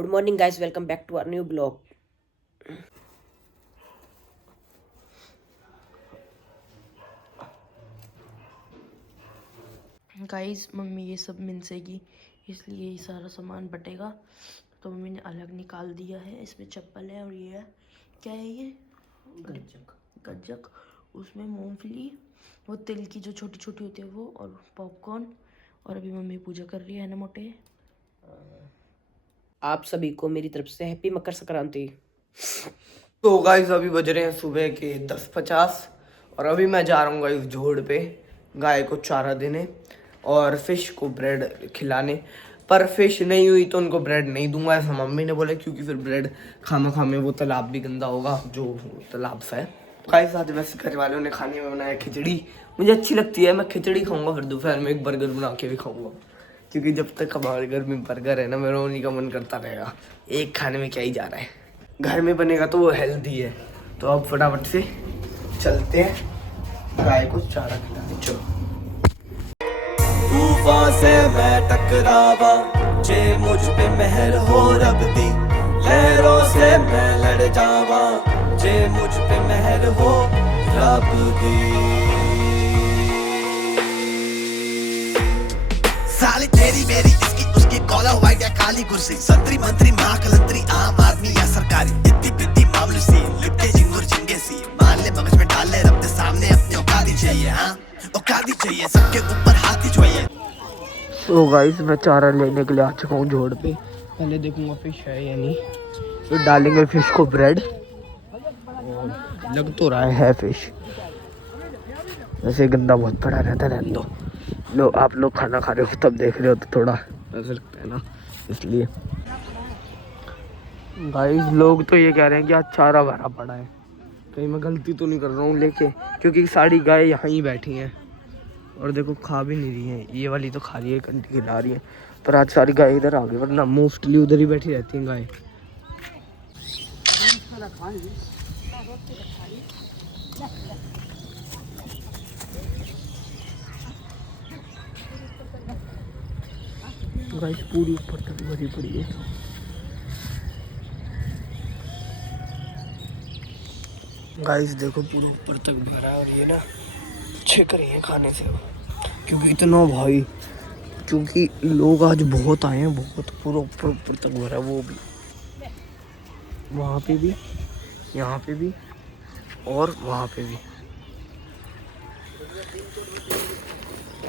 Good morning guys, welcome back to our new blog. Guys mummy ये सब मिनसेगी, इसलिए ये सारा सामान बटेगा। तो मम्मी ने अलग निकाल दिया है। इसमें चप्पल है और ये है, क्या है ये, गज्जक। उसमें मूंगफली, वो तिल की जो छोटी छोटी होती है वो, और पॉपकॉर्न। और अभी मम्मी पूजा कर रही है ना मोटे। आप सभी को मेरी तरफ से हैप्पी मकर संक्रांति। तो गाइस अभी बज रहे हैं सुबह के 10:50 और अभी मैं जा रहा हूँ गाइस जोड़ पे गाय को चारा देने और फिश को ब्रेड खिलाने। पर फिश नहीं हुई तो उनको ब्रेड नहीं दूंगा, ऐसा मम्मी ने बोला, क्योंकि फिर ब्रेड खामा खामे वो तालाब भी गंदा होगा जो तालाब सा है। गाइस आज वैसे घर वालों ने खाने में बनाया खिचड़ी, मुझे अच्छी लगती है, मैं खिचड़ी खाऊंगा, फिर दोपहर में एक बर्गर बना के भी खाऊंगा, क्योंकि जब तक हमारे घर में बर्गर है ना मेरा उन्हीं का मन करता रहेगा। एक खाने में क्या ही जा रहा है, घर में बनेगा तो वो हेल्दी है। तो अब फटाफट से चलते हैं गाय को चारा खिलाने। चलो। तूफान से मैं टकरावा, जे मुझ पे मेहर हो रब दी, लहरों से मैं लड़ जावा, जे मुझ पे मेहर हो रब दी। साली तेरी मेरी इसकी उसकी कॉलर वाइट या काली कुर्सी, संतरी मंत्री महाकलंत्री आम आदमी या सरकारी, इतनी पिद्दी मामूली सी लिपटे झिंगुर झिंगे सी, मान ले मगज में डाल ले रब दे सामने अपने औकाती चाहिए, हाँ औकाती चाहिए, सबके ऊपर हाथी चाहिए। तो गाइस मैं चारा लेने के लिए आ चुका हूँ जोड़ पे। पहले देखूंगा फिश है या नहीं, फिर डालेंगे फिश को ब्रेड। और लग तो रहा है फिश, वैसे गंदा बहुत पड़ा रहता है, रहने दो। लो आप लोग खाना खा रहे हो तब देख रहे हो तो थोड़ा ऐसा लगता है ना, इसलिए। गाइस लोग तो ये कह रहे हैं कि आज चारा भरा पड़ा है, कहीं मैं गलती तो नहीं कर रहा हूँ लेके, क्योंकि सारी गाय यहाँ ही बैठी हैं और देखो खा भी नहीं रही हैं। ये वाली तो खा रही है, कंटी खिला रही है, पर आज सारी गाय इधर आ गई, वरना मोस्टली उधर ही बैठी रहती हैं गाय। गाइस पूरी ऊपर तक भरी पड़ी है। गाइस देखो पूरा ऊपर तक भरा है और ये ना छिक रही है खाने से, क्योंकि इतना भाई, क्योंकि लोग आज बहुत आए हैं, बहुत पूरा ऊपर ऊपर तक भरा है। वो भी वहाँ पे भी, यहाँ पे भी और वहाँ पे भी।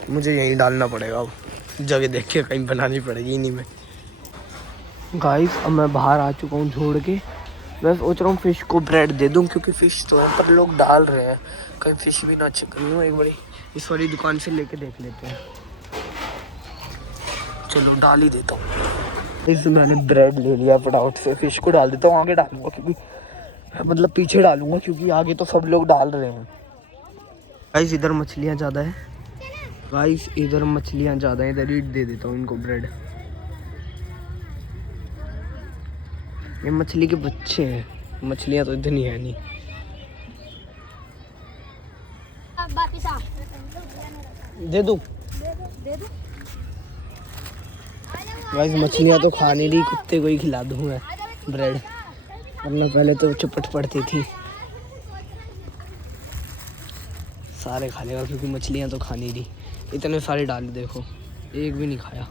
मुझे यहीं डालना पड़ेगा, अब जगह देख के कहीं बनानी पड़ेगी नहीं में। गाइस अब मैं बाहर आ चुका हूँ छोड़ के, मैं सोच रहा हूँ फिश को ब्रेड दे दूँ, क्योंकि फिश तो है पर लोग डाल रहे हैं, कहीं फिश भी ना चिकनी हो। एक बारी इस वाली दुकान से लेके देख लेते हैं, चलो डाल ही देता हूँ। इस मैंने ब्रेड ले लिया, फटाफट से फिश को डाल देता हूँ। आगे डालूंगा क्योंकि मतलब पीछे डालूंगा, क्योंकि आगे तो सब लोग डाल रहे हैं। गाइस इधर मछलियाँ ज़्यादा है, गाइस इधर मछलियाँ ज़्यादा है, इधर ही दे देता हूँ इनको ब्रेड। ये मछली के बच्चे हैं, मछलियाँ तो इतनी है नहीं। दे दूँ गाइस, मछलियाँ तो खा नहीं रही, कुत्ते को ही खिला दूँ मैं ब्रेड, वरना पहले तो चपट पड़ती थी। सारे खा लेगा क्योंकि मछलियाँ तो खा नहीं रही। इतने सारे डाले देखो, एक भी नहीं खाया।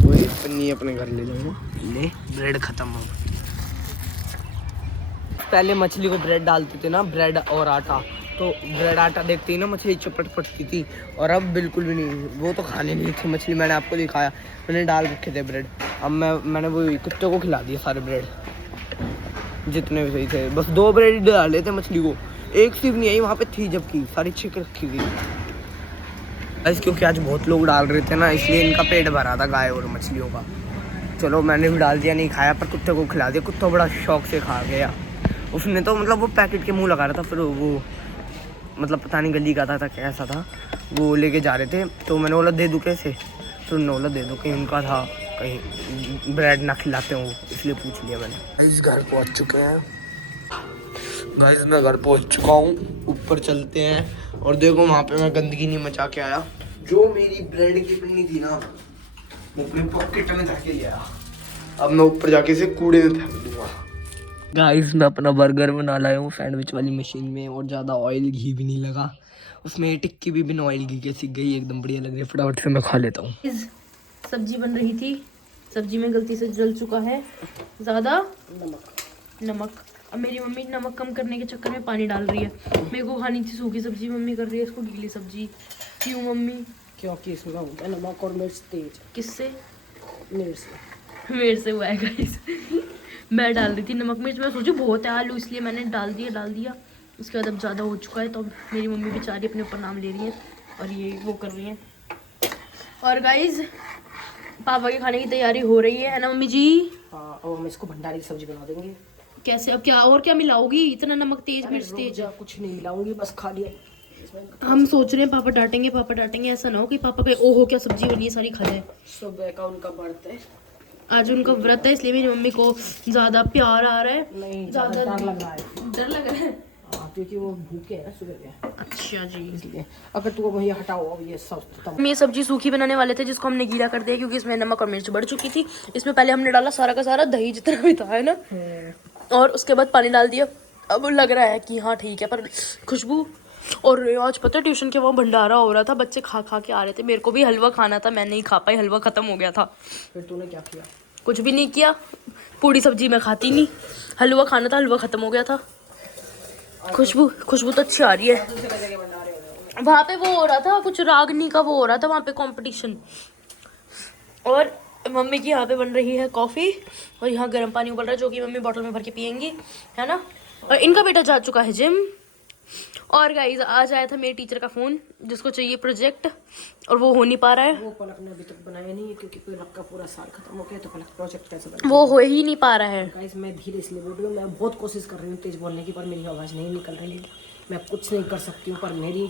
वही पन्नी अपने घर ले जाऊंगा। ले ब्रेड खत्म हो गया। पहले मछली को ब्रेड डालते थे ना, ब्रेड और आटा, तो ब्रेड आटा देखते ही ना मछली चपट पड़ती थी, और अब बिल्कुल भी नहीं, वो तो खाने नहीं थी मछली। मैंने आपको दिखाया, मैंने डाल रखे थे ब्रेड। अब मैंने वो कुत्ते को खिला दिए सारे ब्रेड, जितने भी सही थे। बस 2 ब्रेड डाले थे मछली को, एक सिर्फ नहीं आई वहाँ पे थी, जबकि सारी छिक रखी थी। बस क्योंकि आज बहुत लोग डाल रहे थे ना, इसलिए इनका पेट भरा था गाय और मछलियों का। चलो मैंने भी डाल दिया, नहीं खाया पर कुत्ते को खिला दिया। कुत्ता बड़ा शौक से खा गया, उसने तो मतलब वो पैकेट के मुंह लगा रहा था, फिर वो मतलब पता नहीं गली का था कैसा था, वो लेके जा रहे थे, तो मैंने बोला दे दूँ कैसे, तो उन्होंने बोला दे दो, कहीं उनका था, कहीं ब्रेड ना खिलाते हो, इसलिए पूछ लिया मैंने। इस घर पहुंच चुके हैं गाइस, मैं घर पहुंच चुका हूँ। ऊपर चलते हैं और देखो वहाँ पे मैं गंदगी नहीं मचा के आया। जो मेरी ब्रेड की पिन्नी थी ना वो अपने पॉकेट में धर के लिया। अब मैं ऊपर जाके इसे कूड़े में फेंक दूंगा। गाइस मैं अपना बर्गर बना लाया हूँ सैंडविच वाली मशीन में, और ज़्यादा ऑयल घी भी नहीं लगा उसमें। टिक्की भी बिना ऑयल घी के सीख गई, एकदम बढ़िया लग रही है। फटाफट से मैं खा लेता हूँ। सब्जी बन रही थी, सब्जी में गलती से जल चुका है ज़्यादा नमक। अब मेरी मम्मी नमक कम करने के चक्कर में पानी डाल रही है। मेरे को खानी थी सूखी सब्जी, मम्मी कर रही है इसको गीली सब्जी। क्यों मम्मी? क्योंकि इसमें होता है नमक और मिर्च तेज। किससे? मिर्च से। मेरे से हुआ है गाइस। मैं डाल रही थी नमक मिर्च, मैं सोचू बहुत है आलू इसलिए मैंने डाल दिया। उसके बाद अब ज़्यादा हो चुका है तो अब मेरी मम्मी बेचारी अपने ऊपर नाम ले रही है और ये वो कर रही है। और गाइस पापा के खाने की तैयारी हो रही है ना मम्मी जी? हाँ, और हम इसको भंडारे की सब्जी बना देंगे। कैसे? अब क्या और क्या मिलाओगी? इतना नमक तेज मिर्च तेज। कुछ नहीं मिलाऊंगी, बस खा लिया। हम सोच रहे हैं पापा डांटेंगे, ऐसा ना हो कि पापा कहे ओहो क्या सब्जी बनी है सारी खा जाए। सुबह का उनका व्रत है, आज उनका व्रत है इसलिए मेरी मम्मी को ज्यादा प्यार आ रहा है। नहीं ज्यादा डर लग रहा है। डर लग रहा है। हाँ, क्योंकि वो भूखे हैं ना सुबह के, अच्छा जी। इसलिए अगर तू भैया हटाओ अब ये सब खत्म। हम ये सब्जी सूखी बनाने वाले थे जिसको हमने गीला कर दिया क्योंकि इसमें नमक और मिर्च बढ़ चुकी थी। इसमें पहले हमने डाला सारा का सारा दही जितना भी था, है ना, और उसके बाद पानी डाल दिया। अब लग रहा है कि हाँ ठीक है, पर खुशबू। और आज पता है ट्यूशन के वहाँ भंडारा हो रहा था, बच्चे खा खा के आ रहे थे। मेरे को भी हलवा खाना था, मैं नहीं खा पाई, हलवा खत्म हो गया था। फिर तूने क्या किया? कुछ भी नहीं किया, पूरी सब्जी मैं खाती नहीं, हलवा खाना था, हलवा खत्म हो गया था। खुशबू तो अच्छी आ रही है। वहाँ पे वो हो रहा था कुछ रागनी का वो हो रहा था वहाँ पे कंपटीशन। और मम्मी की यहाँ पे बन रही है कॉफ़ी और यहाँ गर्म पानी उबल रहा है जो कि मम्मी बॉटल में भर के पियेंगी, है ना। और इनका बेटा जा चुका है जिम। और गाइस आज आया था मेरे टीचर का फ़ोन जिसको चाहिए प्रोजेक्ट और वो हो नहीं पा रहा है। वो पलक ने अभी तक बनाया नहीं है क्योंकि पलक का पूरा साल खत्म हो गया, तो पलक प्रोजेक्ट कैसे बनाए? वो हो ही नहीं पा रहा है। गाइस मैं धीरे इसलिए बोल रही हूँ, मैं बहुत कोशिश कर रही हूँ तेज बोलने की, पर मेरी आवाज़ नहीं निकल रही है। मैं कुछ नहीं कर सकती हूँ, पर मेरी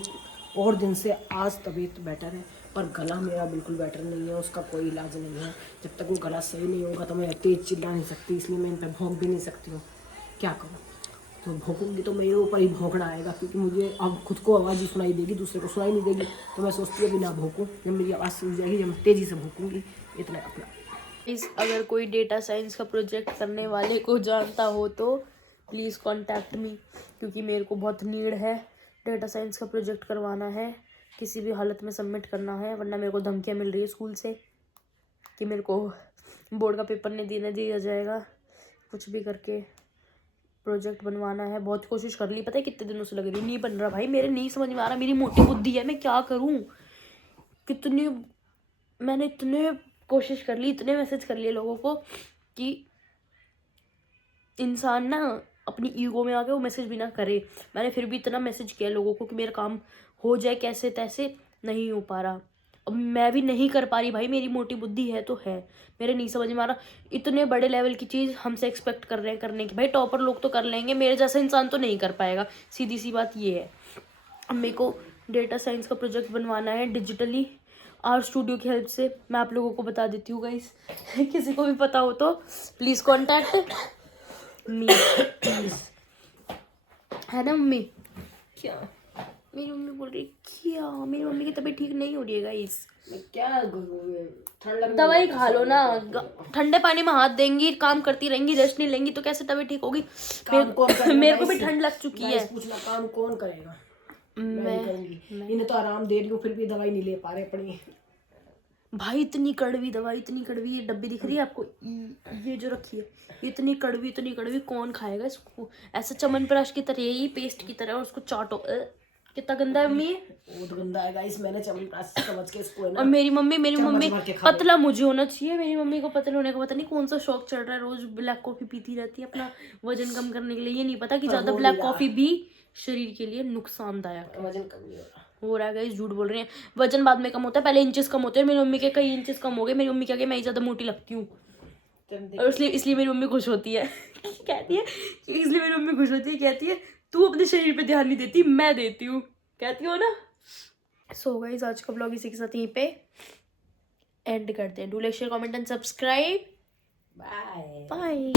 और दिन से आज तबीयत बेटर है, पर गला मेरा बिल्कुल बेटर नहीं है, उसका कोई इलाज नहीं है। जब तक वो गला सही नहीं होगा तो मैं तेज चिल्ला नहीं सकती, इसलिए मैं इन पर भौंक भी नहीं सकती हूँ। क्या करूँ? तो भौंकूंगी तो मेरे ऊपर ही भौंकना आएगा, क्योंकि मुझे अब खुद को आवाज़ ही सुनाई देगी, दूसरे को सुनाई नहीं देगी। तो मैं सोचती हूँ अभी ना भौंकूँ, जब मेरी आवाज़ सुन जाएगी जब मैं तेज़ी से भौंकूंगी। इतना अपना अगर कोई डेटा साइंस का प्रोजेक्ट करने वाले को जानता हो तो प्लीज़ कांटेक्ट मी, क्योंकि मेरे को बहुत नीड है। डेटा साइंस का प्रोजेक्ट करवाना है, किसी भी हालत में सबमिट करना है, वरना मेरे को धमकियाँ मिल रही है स्कूल से कि मेरे को बोर्ड का पेपर नहीं देने दिया जाएगा। कुछ भी करके प्रोजेक्ट बनवाना है। बहुत कोशिश कर ली, पता है कितने दिनों से लग रही, नहीं बन रहा भाई, मेरे नहीं समझ में आ रहा। मेरी मोटी बुद्धि है, मैं क्या करूँ? मैंने इतने कोशिश कर ली, इतने मैसेज कर लिए लोगों को कि इंसान ना अपनी ईगो में आके वो मैसेज भी ना करे। मैंने फिर भी इतना मैसेज किया लोगों को कि मेरा काम हो जाए कैसे तैसे, नहीं हो पा रहा। अब मैं भी नहीं कर पा रही भाई, मेरी मोटी बुद्धि है तो है, मेरे नहीं समझ में आ रहा। इतने बड़े लेवल की चीज़ हमसे एक्सपेक्ट कर रहे हैं करने की। भाई टॉपर लोग तो कर लेंगे, मेरे जैसा इंसान तो नहीं कर पाएगा, सीधी सी बात ये है। अब मेरे को डेटा साइंस का प्रोजेक्ट बनवाना है डिजिटली आर स्टूडियो की हेल्प से। मैं आप लोगों को बता देती हूँ गाइस, किसी को भी पता हो तो प्लीज़ कॉन्टैक्ट मी प्लीज़, है ना मम्मी? क्या? मेरी मम्मी बोल रही क्या? मेरी मम्मी की तबीयत ठीक नहीं हो रही है गाइस। क्या ठंड लग दवाई खा लो ना, ठंडे पानी में हाथ देंगी, काम करती रहेंगी, रेस्ट नहीं लेंगी तो कैसे तबीयत ठीक होगी? मेरे को भी ठंड लग चुकी है। पूछना काम कौन करेगा? मैं करूंगी। इन्हें तो आराम दे रही हूँ, फिर भी दवाई नहीं ले पा रहे अपनी। भाई इतनी कड़वी दवाई, इतनी कड़वी, ये डब्बी दिख रही है आपको, ये जो रखी है, इतनी कड़वी कौन खाएगा इसको? ऐसा च्यवनप्राश की तरह, यही पेस्ट की तरह, और उसको चाटो। कितना गंदा है मम्मी ये? बहुत गंदा है गाइस, मैंने च्यवनप्राश समझ के इसको है ना। और मेरी मम्मी पतला मुझे होना चाहिए, मेरी मम्मी को पतले होने का पता नहीं कौन सा शौक चढ़ रहा है, रोज ब्लैक कॉफी पीती रहती है अपना वजन कम करने के लिए। ये नहीं पता कि ज्यादा ब्लैक कॉफी भी शरीर के लिए नुकसानदायक है। वजन कम नहीं हो रहा है गाइस, झूठ बोल रहे हैं। वजन बाद में कम होता है, पहले इंचेस कम होते हैं। मेरी मम्मी के कई इंचेस कम हो गए। मेरी मम्मी क्या, मैं ज्यादा मोटी लगती हूँ, और इसलिए मेरी मम्मी खुश होती है कहती है, इसलिए मेरी मम्मी खुश होती है, कहती है तू अपने शरीर पे ध्यान नहीं देती, मैं देती हूँ, कहती हो ना। सो गाइस आज का ब्लॉग इसी के साथ यहीं पे एंड करते हैं। Do like share comment and subscribe. Bye bye.